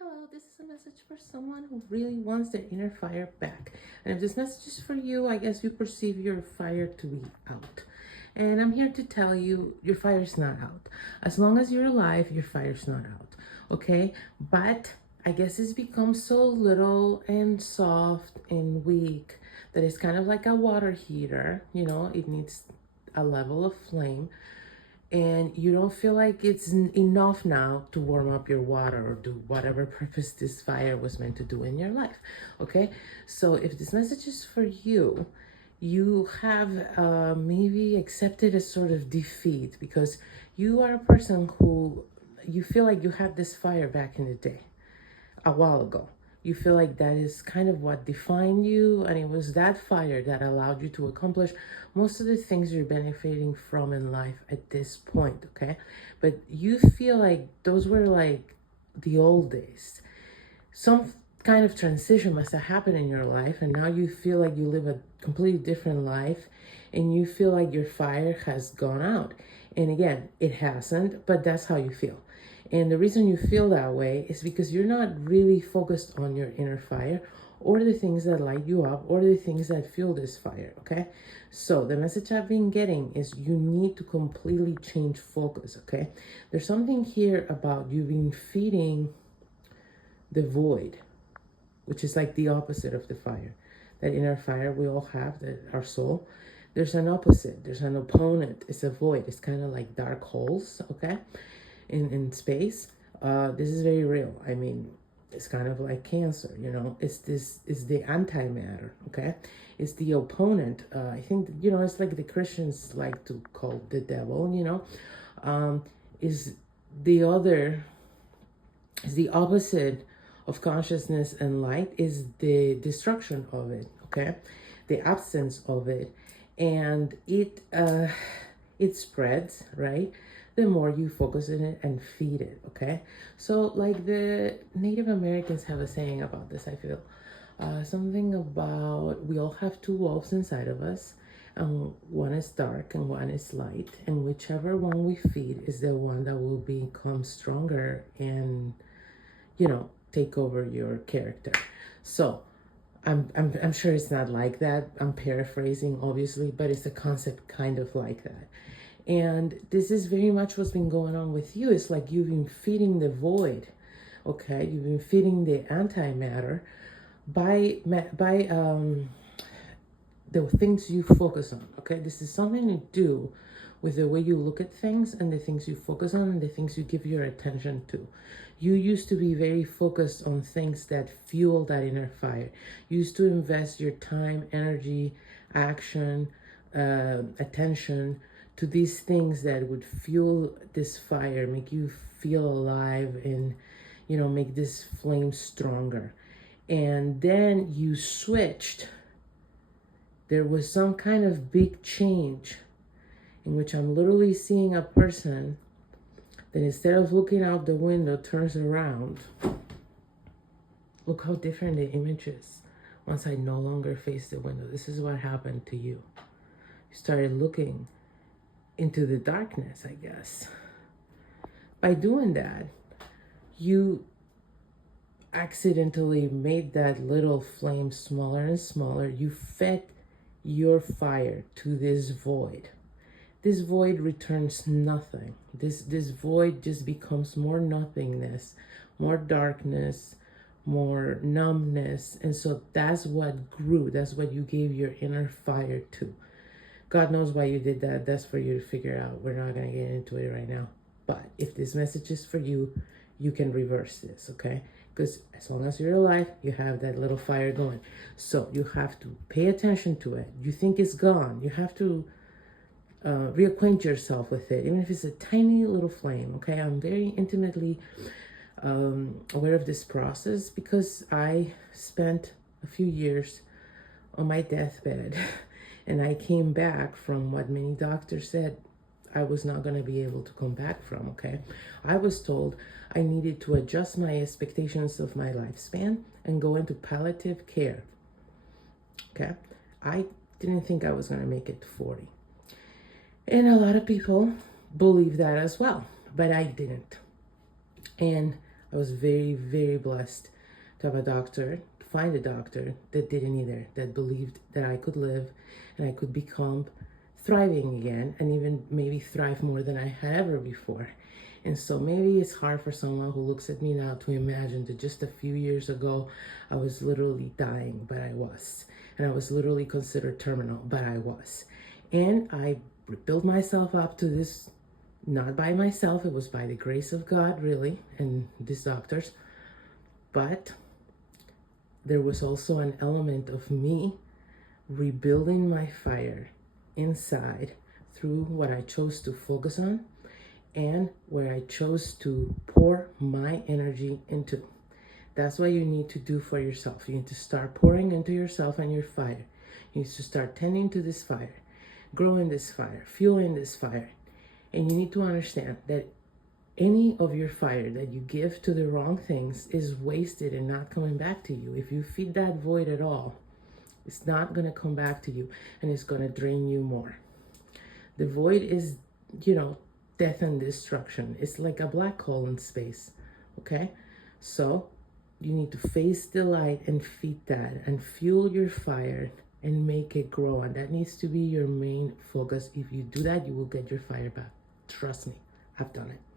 Hello, this is a message for someone who really wants their inner fire back. And if this message is for you, I guess you perceive your fire to be out. And I'm here to tell you your fire's not out. As long as you're alive, your fire's not out. Okay? But I guess it's become so little and soft and weak that it's kind of like a water heater. It needs a level of flame, and you don't feel like it's enough now to warm up your water or do whatever purpose this fire was meant to do in your life. Okay, so if this message is for you, you have maybe accepted a sort of defeat because you are a person who you feel like you had this fire back in the day, a while ago. You feel like that is kind of what defined you, and it was that fire that allowed you to accomplish most of the things you're benefiting from in life at this point, okay? But you feel like those were like the old days. Some kind of transition must have happened in your life, and now you feel like you live a completely different life, and you feel like your fire has gone out. And again, it hasn't, but that's how you feel. And the reason you feel that way is because you're not really focused on your inner fire or the things that light you up or the things that fuel this fire, okay? So the message I've been getting is you need to completely change focus, okay? There's something here about you being feeding the void, which is like the opposite of the fire. That inner fire we all have, that our soul. There's an opposite, there's an opponent. It's a void. It's kind of like dark holes, okay? In space. This is very real. I mean, it's kind of like cancer, it's the antimatter, okay? It's the opponent. I think, it's like the Christians like to call the devil, is the other, is the opposite of consciousness and light, is the destruction of it, okay? The absence of it. And it spreads, right? The more you focus on it and feed it, okay? So like the Native Americans have a saying about this, I feel. Something about we all have two wolves inside of us, and one is dark and one is light, and whichever one we feed is the one that will become stronger and, take over your character. So I'm sure it's not like that. I'm paraphrasing, obviously, but it's a concept kind of like that. And this is very much what's been going on with you. It's like you've been feeding the void, okay? You've been feeding the antimatter by the things you focus on, okay? This is something to do with the way you look at things and the things you focus on and the things you give your attention to. You used to be very focused on things that fuel that inner fire. You used to invest your time, energy, action, attention to these things that would fuel this fire, make you feel alive and, make this flame stronger. And then you switched. There was some kind of big change in which I'm literally seeing a person that instead of looking out the window turns around. Look how different the image is once I no longer face the window. This is what happened to you. You started looking into the darkness, I guess. By doing that, you accidentally made that little flame smaller and smaller. You fed your fire to this void. This void returns nothing. This void just becomes more nothingness, more darkness, more numbness. And so that's what grew. That's what you gave your inner fire to. God knows why you did that. That's for you to figure out. We're not going to get into it right now. But if this message is for you, you can reverse this, okay? Because as long as you're alive, you have that little fire going. So you have to pay attention to it. You think it's gone. You have to reacquaint yourself with it, even if it's a tiny little flame, okay? I'm very intimately aware of this process because I spent a few years on my deathbed and I came back from what many doctors said I was not going to be able to come back from, okay? I was told I needed to adjust my expectations of my lifespan and go into palliative care, okay? I didn't think I was going to make it to 40. And a lot of people believe that as well, but I didn't. And I was very, very blessed to have a doctor, to find a doctor that didn't either, that believed that I could live and I could become thriving again, and even maybe thrive more than I had ever before. And so maybe it's hard for someone who looks at me now to imagine that just a few years ago, I was literally dying, but I was. And I was literally considered terminal, but I was. And I built myself up to this, not by myself, it was by the grace of God, really, and these doctors. But there was also an element of me rebuilding my fire inside through what I chose to focus on and where I chose to pour my energy into. That's what you need to do for yourself. You need to start pouring into yourself and your fire. You need to start tending to this fire, growing this fire, fueling this fire. And you need to understand that any of your fire that you give to the wrong things is wasted and not coming back to you. If you feed that void at all, it's not going to come back to you, and it's going to drain you more. The void is, death and destruction. It's like a black hole in space, okay? So you need to face the light and feed that and fuel your fire and make it grow. And that needs to be your main focus. If you do that, you will get your fire back. Trust me, I've done it.